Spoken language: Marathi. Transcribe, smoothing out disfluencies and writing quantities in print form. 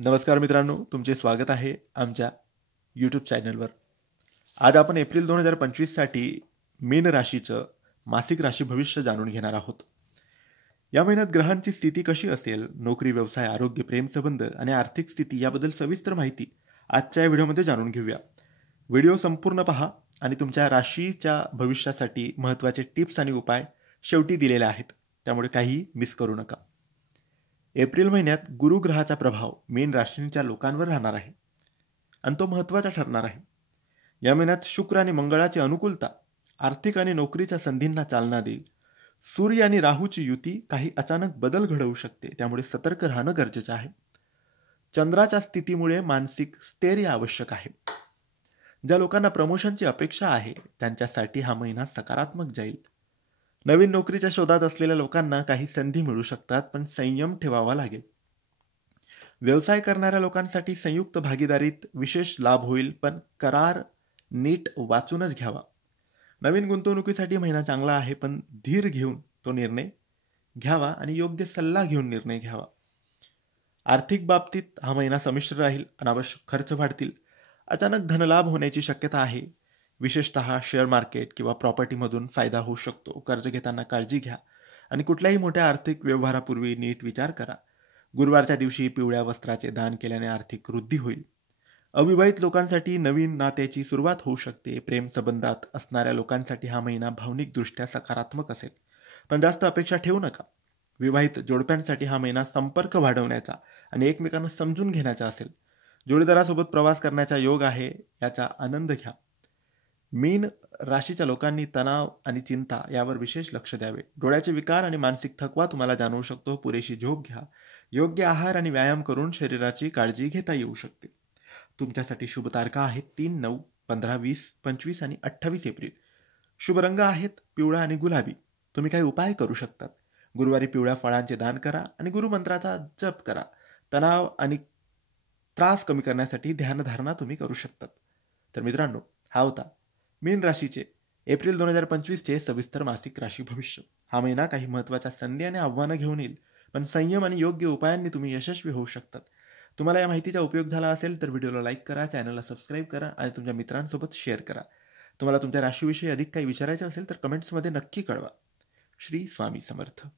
नमस्कार मित्रांनो, तुमचे स्वागत आहे आमच्या यूट्यूब चॅनलवर. आज आपण एप्रिल 2025साठी मीन राशीचं मासिक राशी भविष्य जाणून घेणार आहोत. या महिन्यात ग्रहांची स्थिती कशी असेल, नोकरी, व्यवसाय, आरोग्य, प्रेमसंबंध आणि आर्थिक स्थिती याबद्दल सविस्तर माहिती आजच्या या व्हिडिओमध्ये जाणून घेऊया. व्हिडिओ संपूर्ण पहा आणि तुमच्या राशीच्या भविष्यासाठी महत्त्वाचे टिप्स आणि उपाय शेवटी दिलेले आहेत, त्यामुळे काही मिस करू नका. एप्रिल महिन्यात गुरु ग्रहाचा प्रभाव मीन राशींच्या लोकांवर राहणार आहे आणि तो महत्त्वाचा ठरणार आहे. या महिन्यात शुक्र आणि मंगळाची अनुकूलता आर्थिक आणि नोकरीच्या संधींना चालना देईल. सूर्य आणि राहूची युती काही अचानक बदल घडवू शकते, त्यामुळे सतर्क राहणं गरजेचं आहे. चंद्राच्या स्थितीमुळे मानसिक स्थैर्य आवश्यक आहे. ज्या लोकांना प्रमोशनची अपेक्षा आहे त्यांच्यासाठी हा महिना सकारात्मक जाईल. नवीन नोकरीच्या शोधात असलेल्या लोकांना काही संधी मिळू शकतात, पण संयम ठेवावा लागेल. व्यवसाय करणाऱ्या लोकांसाठी संयुक्त भागीदारीत विशेष लाभ होईल, पण करार नीट वाचूनच घ्यावा. नवीन गुंतवणुकीसाठी महिना चांगला आहे, पण धीर घेऊन तो निर्णय घ्यावा आणि योग्य सल्ला घेऊन निर्णय घ्यावा. आर्थिक बाबतीत हा महिना संमिश्र राहील. अनावश्यक खर्च वाढतील. अचानक धनलाभ होण्याची शक्यता आहे. विशेषतः शेअर मार्केट किंवा प्रॉपर्टीमधून फायदा होऊ शकतो. कर्ज घेताना काळजी घ्या आणि कुठल्याही मोठ्या आर्थिक व्यवहारापूर्वी नीट विचार करा. गुरुवारच्या दिवशी पिवळ्या वस्त्राचे दान केल्याने आर्थिक वृद्धी होईल. अविवाहित लोकांसाठी नवीन नात्याची सुरुवात होऊ शकते. प्रेमसंबंधात असणाऱ्या लोकांसाठी हा महिना भावनिकदृष्ट्या सकारात्मक असेल, पण जास्त अपेक्षा ठेवू नका. विवाहित जोडप्यांसाठी हा महिना संपर्क वाढवण्याचा आणि एकमेकांना समजून घेण्याचा असेल. जोडीदारासोबत प्रवास करण्याचा योग आहे, याचा आनंद घ्या. मीन राशीच्या लोकांनी तणाव आणि चिंता यावर विशेष लक्ष द्यावे. डोळ्याचे विकार आणि मानसिक थकवा तुम्हाला जाणवू शकतो. पुरेशी झोप घ्या. योग्य आहार आणि व्यायाम करून शरीराची काळजी घेता येऊ शकते. तुमच्यासाठी शुभ तारखा आहेत 3, 9, 15, 20, 25 आणि 28 एप्रिल. शुभ रंग आहेत पिवळा आणि गुलाबी. तुम्ही काही उपाय करू शकतात. गुरुवारी पिवळ्या फळांचे दान करा आणि गुरुमंत्राचा जप करा. तणाव आणि त्रास कमी करण्यासाठी ध्यानधारणा तुम्ही करू शकतात. तर मित्रांनो, हा होता मीन राशीचे एप्रिल 2025चे सविस्तर मासिक राशी भविष्य. हा महिना काही महत्त्वाच्या संधी आणि आव्हानं घेऊन येईल, पण संयम आणि योग्य उपायांनी तुम्ही यशस्वी होऊ शकतात. तुम्हाला या माहितीचा उपयोग झाला असेल तर व्हिडिओला लाईक करा, चॅनलला सबस्क्राईब करा आणि तुमच्या मित्रांसोबत शेअर करा. तुम्हाला तुमच्या राशीविषयी अधिक काही विचारायचे असेल तर कमेंट्समध्ये नक्की कळवा. श्री स्वामी समर्थ.